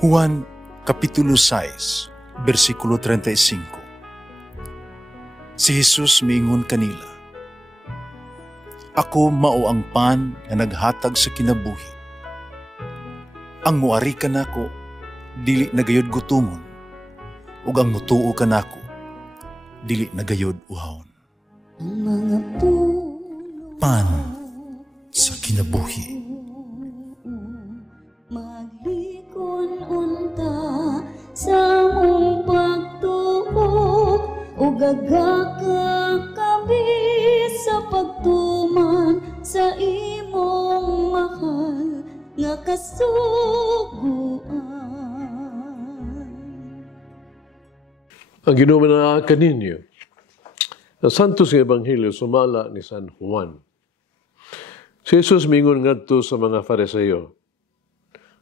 Juan Kapitulo 6, versikulo 35. Si Jesus miingon kanila, "Ako mao ang pan nga naghatag sa kinabuhi. Ang muari kanako dili nagayod gutomon, ug ang mutuo kanako dili nagayod uhawon." Pan sa kinabuhi. Maglikon unta sa mong pagtuo, ug gagaka kami sa pagtuman sa imong mahal nga kasuguan. Ang ginumana kaninyo, ang Santos nga Ebanghelyo sumala ni San Juan. Si Jesus mingon ngadto sa mga Fariseo,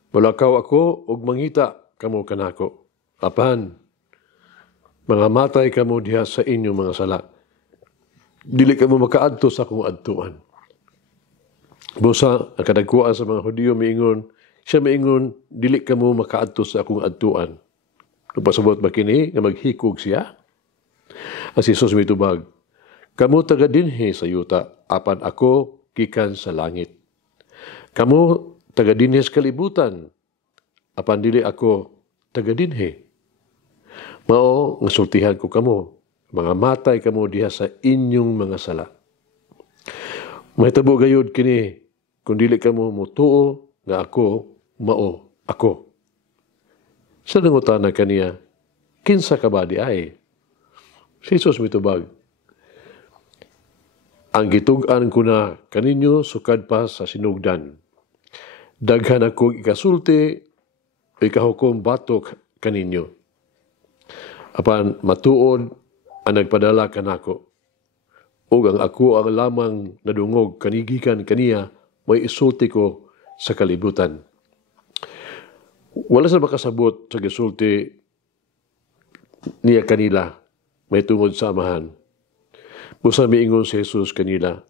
"Mulakaw ako ug mangita kamo kanako. Apan, mga matay kamo diha sa inyong mga sala. Dili kamo makaadto sa akong adtuan." Busa, ang kadagkuan sa mga Hudiyo siya miingon, "Dili kamo makaadto sa akong adtuan." Pasabot ba kini nga maghikog siya? As Jesus mitubag, "Kamo taga dinhi sa yuta, apan ako gikan sa langit. Kamo taga dinhi sa kalibutan, apan dili ako taga dinhi. Mao nga sultihan ko kamo, mga matay kamo diha sa inyong mga sala. Mahitabo gayud kini, kung dili kamo mutuo nga ako mao ako." Sa nangutana kaniya, "Kinsa ka ba di ay?" Si Jesus mitubag, "Ang gitug-an ko na kaninyo sukad pa sa sinugdan. Daghan akong ikasulti o ikahukom batok kaninyo. Apan matuod ang nagpadala kanako. Ug ang ako ang lamang nadungog kanigikan kaniya, may isulti ko sa kalibutan." Wala sa makasabot sa gisulti niya kanila, may tungod sa amahan. Busa miingon si Jesus kanila,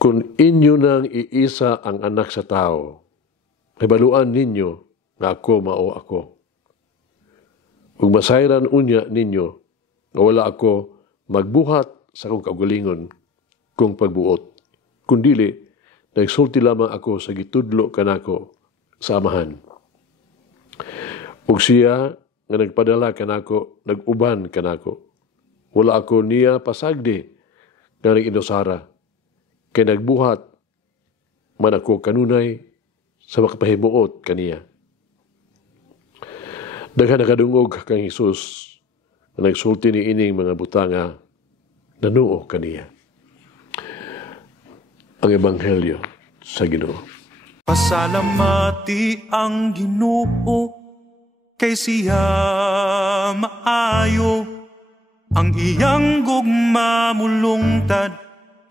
"Kung inyo nang iisa ang anak sa tao, hibaluan ninyo na ako mao ako. Ug masayran unya ninyo nga wala ako magbuhat sa akong kaugalingon kung pagbuot, kundili nagsulti lamang ako sa gitudlo kanako sa amahan. Ug siya nga nagpadala kanako, nag-uban kanako. Wala ako niya pasagdi nga nag-inusara, kay nagbuhat man ako kanunay sa makapahimuot kaniya." Daghan nakadungog kang Jesus nga nagsulti ni ining mga butanga, nanuo kaniya. Ang Ebanghelyo sa Ginoo. Pasalamati ang Ginoo, kay siya maayo, ang iyang gugma mulungtad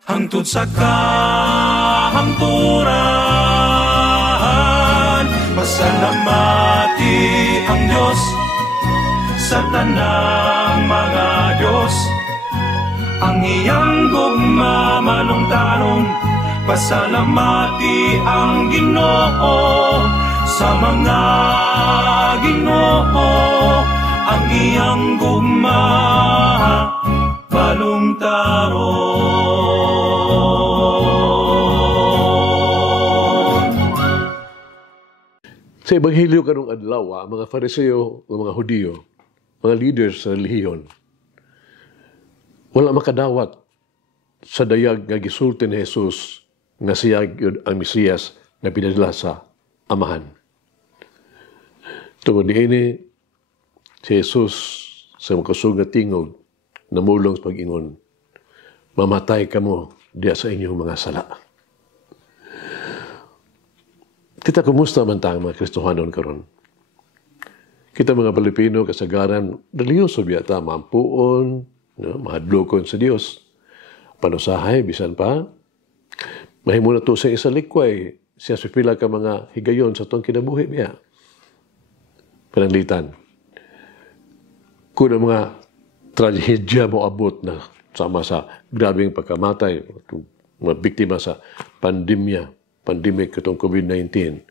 hangtod sa kahangturan. Pasalamati ang Diyos sa tanang mga Diyos, ang iyang gugma malungtaron. Pasalamati ang Ginoo sa mga Ginoo, ang iyang gugma balungtaron. Sa Ebanghelyo kanong adlaw, mga Fariseo o mga Hudiyo, mga leaders sa relihiyon, wala makadawat sa dayag nga gisulti ni Jesus nga siya yun ang Mesiyas na pinadala sa amahan. Tungod niini, si Jesus sa makasug nga tingog namulong sa pag-ingon, "Mamatay kamo diya sa inyong mga sala." Kita kumusta man tayo mga Kristohanon karon? Kita mga Pilipino kasagaran reliyoso biyata, mampuon, mahadlokon sa Dios. Panusahay, bisan pa, mahimo na to sa isa likway, siya pila ka mga higayon sa itong kinabuhi niya. Pananglitan. Kung ang mga trahedya mo abot na sama sa grabing pagkamatay, mga biktima sa pandemya, pandemic katong COVID-19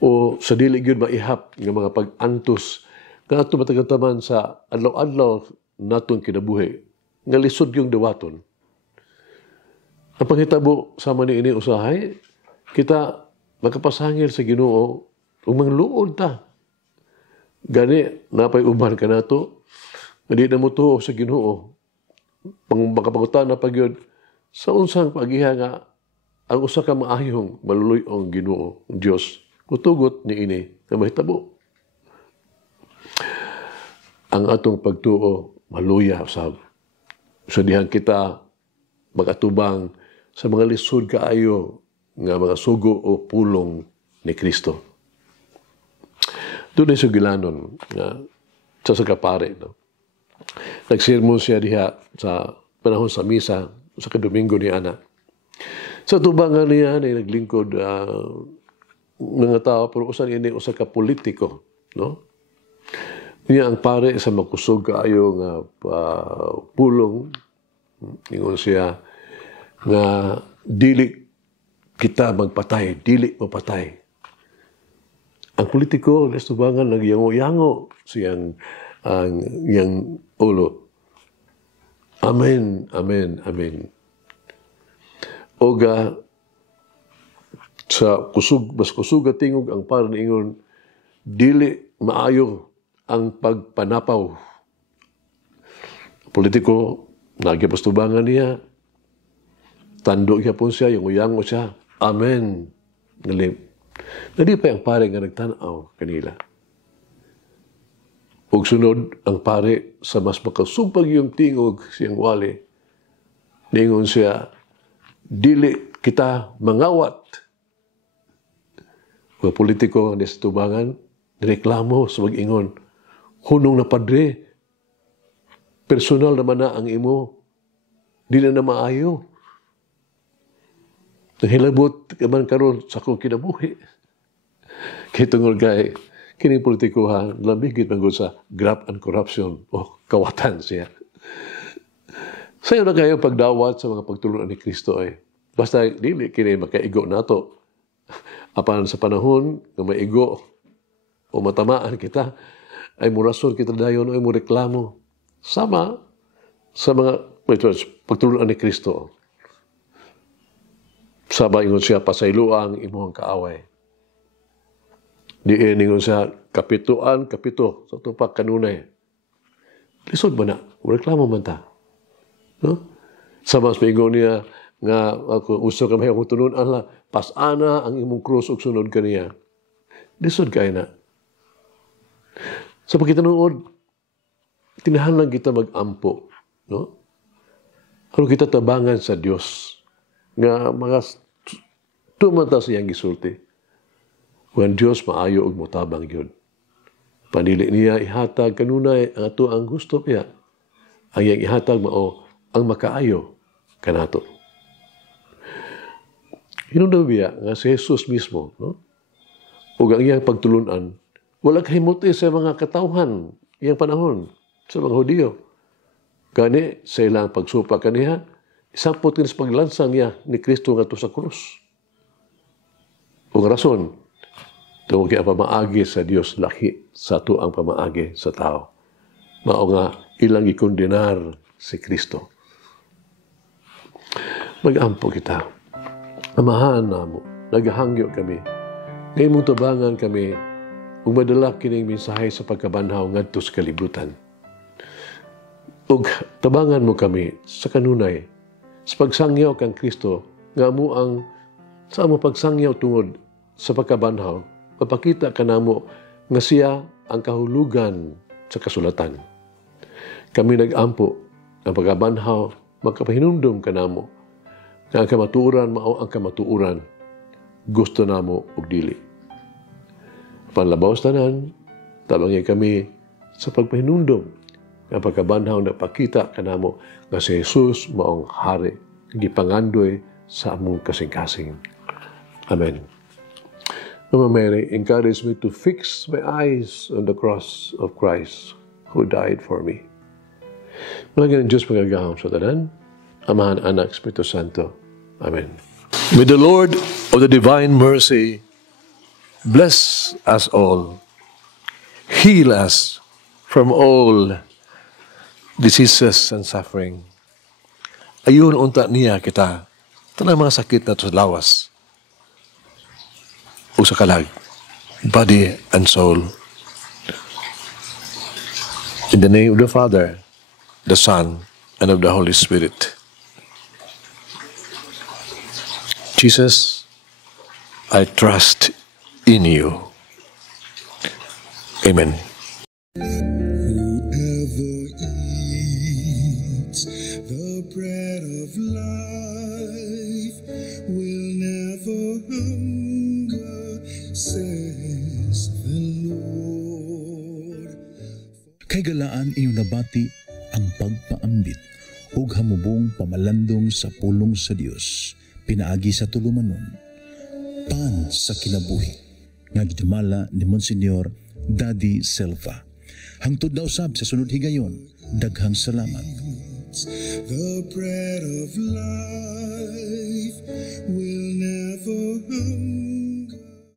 o sa dili gyud maihap nga mga pag-antos nga ato matagataman sa adlaw-adlaw natong kinabuhi nga lisod yung dawaton. Ang panghitabo sama ni ini usahay, kita makapasangil sa Ginoo ug mangluod ta. Gani napay uban ka nato, hindi na mo tuo sa Ginoo. Makapangutan na pagyod sa unsang pagiha nga ang usa ka maayong maluluy-ong Ginoo, Dios. Kutugot ni ini na mahitabo. Ang atong pagtuo maluya usab. So dihan kita magatubang sa mga lisod kaayo nga mga sugo o pulong ni Kristo. Doon ay sugilanon nga sa kapare. No? Nagsirmon siya diha sa panahon sa misa sa kadomingo ni Ana. Sa tubangan niya ay naglingkod mga tao pero usan ini usa ka politiko. No? Niya ang pare sa makusog kaayo nga pulong. Ingon siya nga dili kita magpatay, dili mapatay. Ang politiko, nastubangan, nagyango-yango siyang yang ulo. Amen, amen, amen. Oga, sa mas kusog at tingog ang parang ingon, dili maayo ang pagpanapaw. Politiko, nagyapastubangan niya, tando siya po siya, yung uyango siya. Amen. Ngalim. Nadi pa ang pare nga nagtanaw kanila. Ug sunod ang pare sa mas makasumpag yung tingog siyang wali. Ningon siya, dili kita mangawat. Mga politiko nga sa tubangan, nireklamo sa mag-ingon, hunong na padre, personal naman na ang imo, di na maayo. Nahilabot kaman karon sa akong kinabuhi. Kitungol kay kini politikuhan labigit man gud sa graft and corruption o kawatan siya. Sayo na kayo pagdawat sa mga pagtulungan ni Kristo ay basta dili kini makaigo nato. Apan sa panahon nga maigo o matamaan kita ay murason kita dayon ay mo reklamo sama sa mga pagtulungan ni Kristo. Sabay ingon siya, pasayloang imong kaaway. Diin ingon siya, kapito, sa tupak kanunay. Lisod ba na? Reklamo man ta. No? Sa mas maingon niya, nga ako uso ka may akong tunun, ala, pasana ang imong krus ug sunod kaniya. Lisod kay na. Sa pagkitanuod, tinahanlang kita mag-ampo. No? Ano kita tabangan sa Dios nga mga tumata siyang gisulti. When Diyos maayo og motabang yun. Panili niya ihatag kanunay ang ato ang gusto niya. Ang iyang ihatag mao ang makaayo kanato. Hinundaw biya nga si Jesus mismo, no? Ug ang iyang pagtulunan, wala kahimuti sa mga katawhan iyang panahon sa mga Hudiyo. Gani sa ilang pagsupa kaniya, isang putin sa paglansang niya ni Kristo nga to sa krus. Kung rason, tungkol kaya pamaagi sa Diyos laki sa ito ang pamaagi sa tao. Mao nga ilang ikondenar si Kristo. Mag-ampo kita. Amahan namo, naghahangyo kami. Ngayon mong tabangan kami, ug madala kining mensahe sa pagkabanhaw ngadto sa kalibutan. Ug tabangan mo kami sa kanunay, sa pagsangyaw kang Kristo, nga mo ang sa among pagsangyaw tungod sa pagkabanhaw, mapakita ka namo nga siya ang kahulugan sa kasulatan. Kami nag-ampo ang pagkabanhaw, magkapahinumdum ka namo, nga ang kamatuuran mao ang kamatuuran, gusto namo og dili. Panlabaw tanan, tabangin kami sa pagpahinumdum, ang pagkabanhaw na pakita ka namo nga si Jesus maong hari, gipangandoy sa among kasing-kasing. Amen. Mama Mary, encourage me to fix my eyes on the cross of Christ who died for me. Malagyan ng Diyos magagahom sa tanan, Amahan, Anak, Espiritu Santo. Amen. May the Lord of the divine mercy, bless us all. Heal us from all diseases and suffering. Ayun unta niya kita. Tanang mga sakit na to sa lawas. O sa kalag. Body and soul. In the name of the Father, the Son, and of the Holy Spirit. Jesus, I trust in you. Amen. Whoever eats the bread of life will never hunger, says the Lord. Kay galaan inyong nabati ang pagpaambit ug hamubong pamalandong sa pulong sa Dios pinaagi sa tulumanon. Pan sa kinabuhi nga gidumala ni Monsignor Daddy Silva. Hangtod na usab sa sunod higayon, daghang salamat. The bread of life will never hunger.